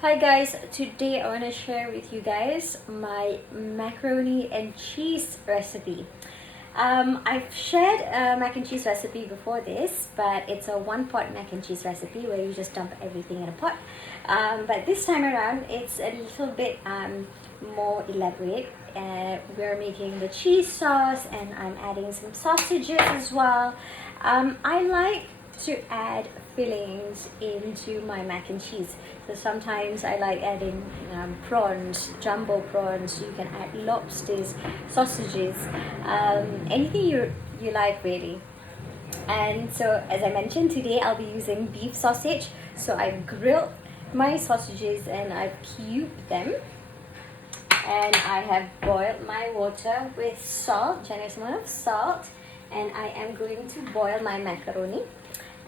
Hi guys, today I want to share with you guys my macaroni and cheese recipe. I've shared a mac and cheese recipe before this, but it's a one pot mac and cheese recipe where you just dump everything in a pot. But this time around it's a little bit more elaborate. We're making the cheese sauce and I'm adding some sausages as well. I like to add fillings into my mac and cheese. So sometimes I like adding prawns, jumbo prawns. You can add lobsters, sausages, anything you like really. And so as I mentioned, today I'll be using beef sausage. So I've grilled my sausages and I've cubed them. And I have boiled my water with salt, generous amount of salt. And I am going to boil my macaroni.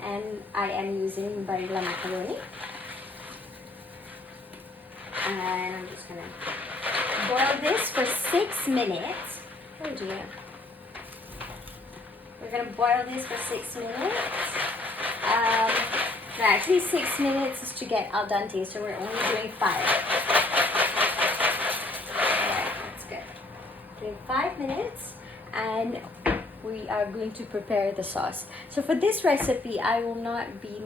And I am using Barilla macaroni. And I'm just gonna boil this for 6 minutes. Oh dear. We're gonna boil this for 6 minutes. No, actually 6 minutes is to get al dente, so we're only doing 5. Alright, that's good. Doing 5 minutes, and we are going to prepare the sauce. So for this recipe, I will not be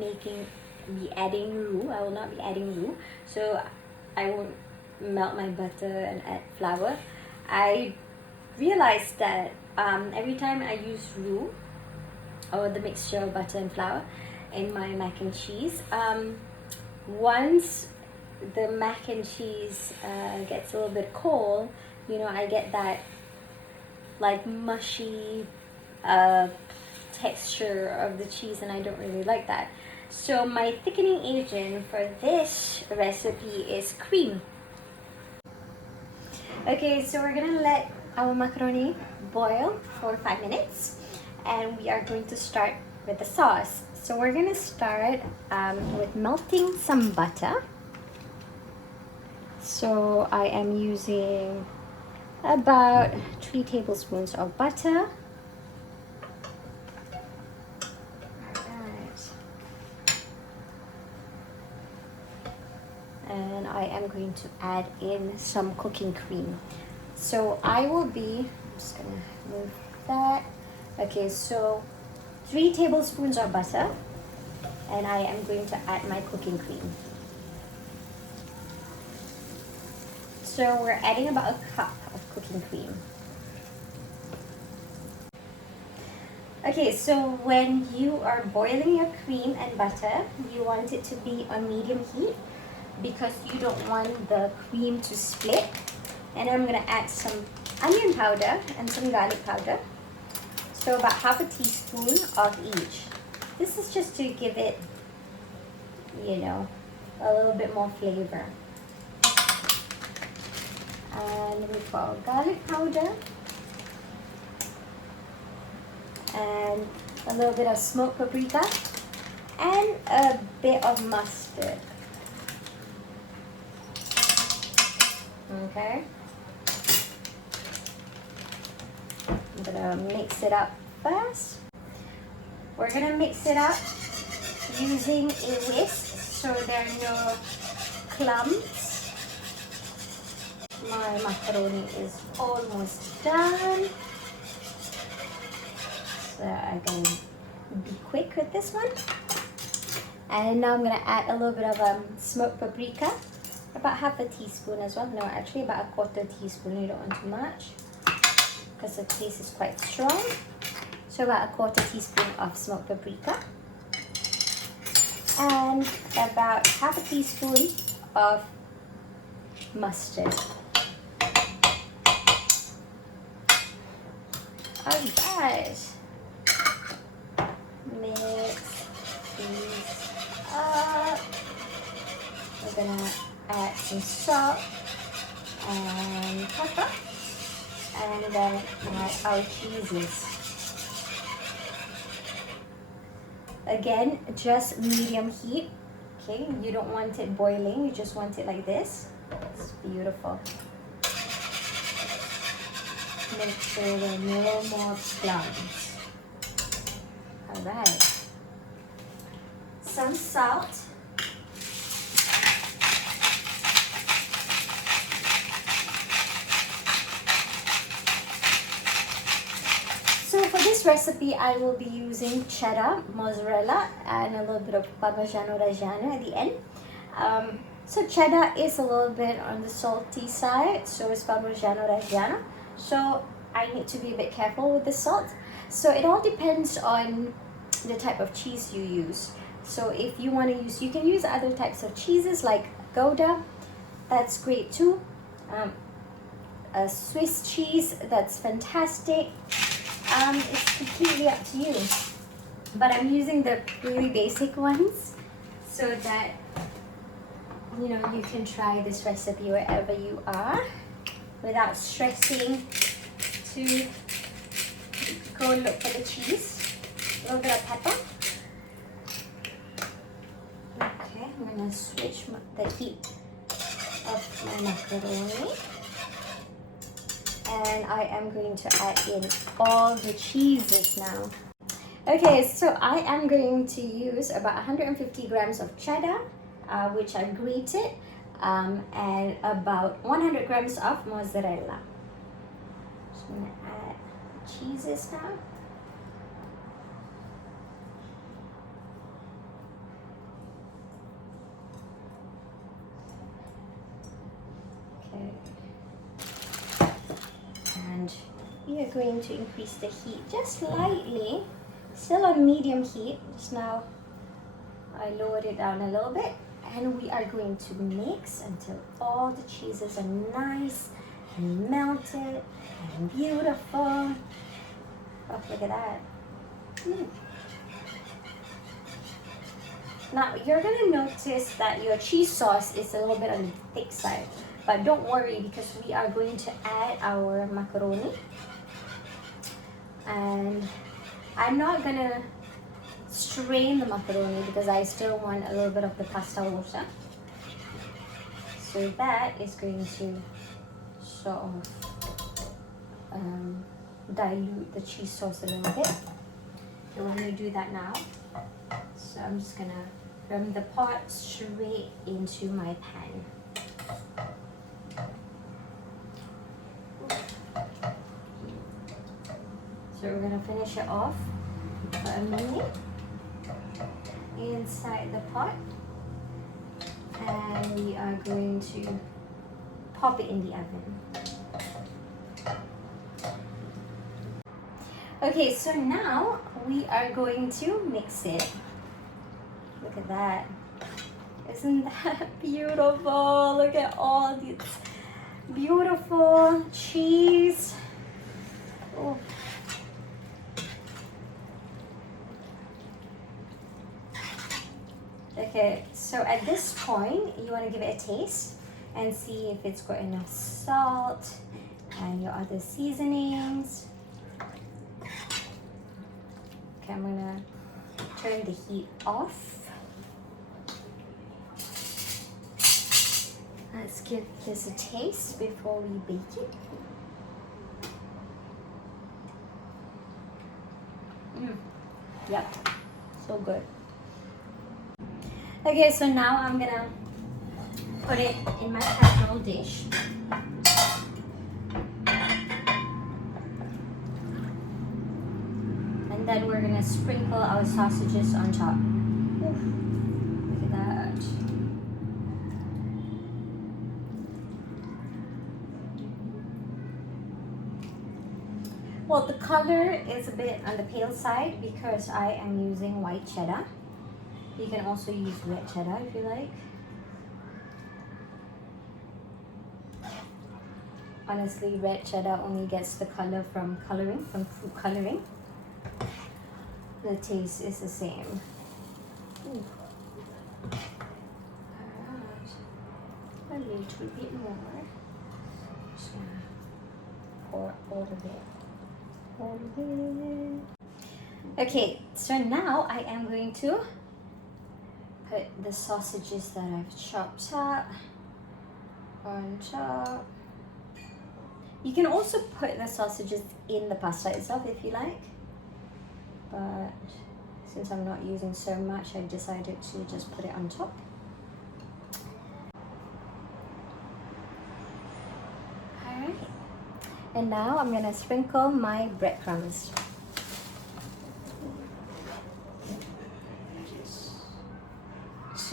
adding roux. I will not be adding roux. So I won't melt my butter and add flour. I realized that every time I use roux or the mixture of butter and flour in my mac and cheese, once the mac and cheese gets a little bit cold, I get that like mushy texture of the cheese, and I don't really like that. So my thickening agent for this recipe is cream. Okay, so we're gonna let our macaroni boil for 5 minutes, and we are going to start with the sauce. So we're gonna start with melting some butter. So I am using about 3 tablespoons of butter. And I am going to add in some cooking cream. So I'm just gonna move that. Okay, so 3 tablespoons of butter, and I am going to add my cooking cream. So we're adding about a cup of cooking cream. Okay, so when you are boiling your cream and butter, you want it to be on medium heat because you don't want the cream to split. And I'm gonna add some onion powder and some garlic powder. So about half a teaspoon of each. This is just to give it, a little bit more flavor. And we've got garlic powder and a little bit of smoked paprika and a bit of mustard. Okay, I'm gonna mix it up first. We're gonna mix it up using a whisk so there are no clumps. My macaroni is almost done, so I can be quick with this one. And now I'm gonna add a little bit of smoked paprika. About half a teaspoon as well. No, actually about a quarter teaspoon. You don't want too much because the taste is quite strong. So about a quarter teaspoon of smoked paprika. And about half a teaspoon of mustard. Alright. Mix these up. We're gonna add some salt and pepper, and then add our cheeses. Again, just medium heat. Okay, you don't want it boiling, you just want it like this. It's beautiful. Make sure there are no more clumps. Alright. Some salt. recipe I will be using cheddar, mozzarella, and a little bit of Parmigiano Reggiano at the end. So cheddar is a little bit on the salty side, so is Parmigiano Reggiano. So I need to be a bit careful with the salt. So it all depends on the type of cheese you use. So if you want to use, you can use other types of cheeses like Gouda, that's great too. A Swiss cheese, that's fantastic. It's completely up to you. But I'm using the really basic ones so that you know you can try this recipe wherever you are without stressing to go look for the cheese. A little bit of pepper. Okay, I'm gonna switch the heat of my macaroni. And I am going to add in all the cheeses now. Okay, so I am going to use about 150 grams of cheddar, which I grated, and about 100 grams of mozzarella. Just gonna add cheeses now. Okay. And we are going to increase the heat just slightly, still on medium heat. Just now I lowered it down a little bit, and we are going to mix until all the cheeses are nice and melted and beautiful. Oh, look at that. Now you're gonna notice that your cheese sauce is a little bit on the thick side. But don't worry, because we are going to add our macaroni. And I'm not gonna strain the macaroni because I still want a little bit of the pasta water. So that is going to sort of dilute the cheese sauce a little bit. So we're gonna do that now. So I'm just gonna from the pot straight into my pan. So we're gonna finish it off for a minute inside the pot, and we are going to pop it in the oven. Okay, so now we are going to mix it. Look at that. Isn't that beautiful? Look at all this beautiful cheese. Oh. Okay, so at this point, you want to give it a taste and see if it's got enough salt and your other seasonings. Okay, I'm gonna turn the heat off. Let's give this a taste before we bake it. Yep, so good. Okay, so now I'm gonna put it in my casserole dish. And then we're gonna sprinkle our sausages on top. Oof, look at that. Well, the color is a bit on the pale side because I am using white cheddar. You can also use red cheddar if you like. Honestly, red cheddar only gets the color from coloring, from food coloring. The taste is the same. Ooh. Alright, a little bit more. Just gonna pour all of it. All of it. Okay, so now I am going to put the sausages that I've chopped up on top. You can also put the sausages in the pasta itself if you like, but since I'm not using so much, I decided to just put it on top. Alright, and now I'm gonna sprinkle my breadcrumbs.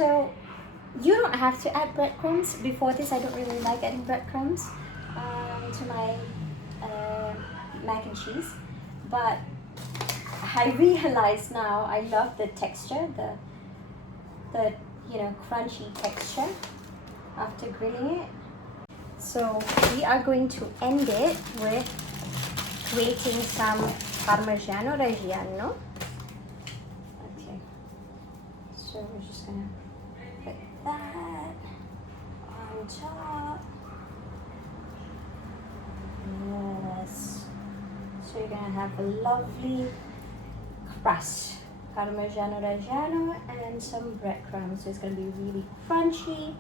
So you don't have to add breadcrumbs. Before this, I don't really like adding breadcrumbs to my mac and cheese, but I realize now I love the texture, the crunchy texture after grilling it. So we are going to end it with grating some Parmigiano Reggiano. Okay, so we're just gonna put that on top. Yes. So you're gonna have a lovely crust, Parmigiano Reggiano, and some breadcrumbs. So it's gonna be really crunchy.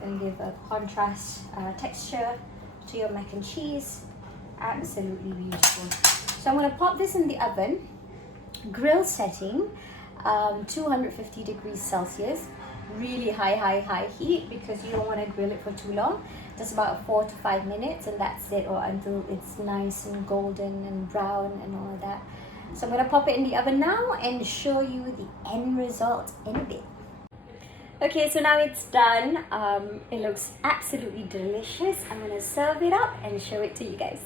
Gonna give a contrast texture to your mac and cheese. Absolutely beautiful. So I'm gonna pop this in the oven, grill setting, 250 degrees Celsius, really high heat, because you don't want to grill it for too long. Just about 4 to 5 minutes, and that's it, or until it's nice and golden and brown and all of that. So I'm gonna pop it in the oven now and show you the end result in a bit. Okay, so now it's done. It looks absolutely delicious. I'm gonna serve it up and show it to you guys.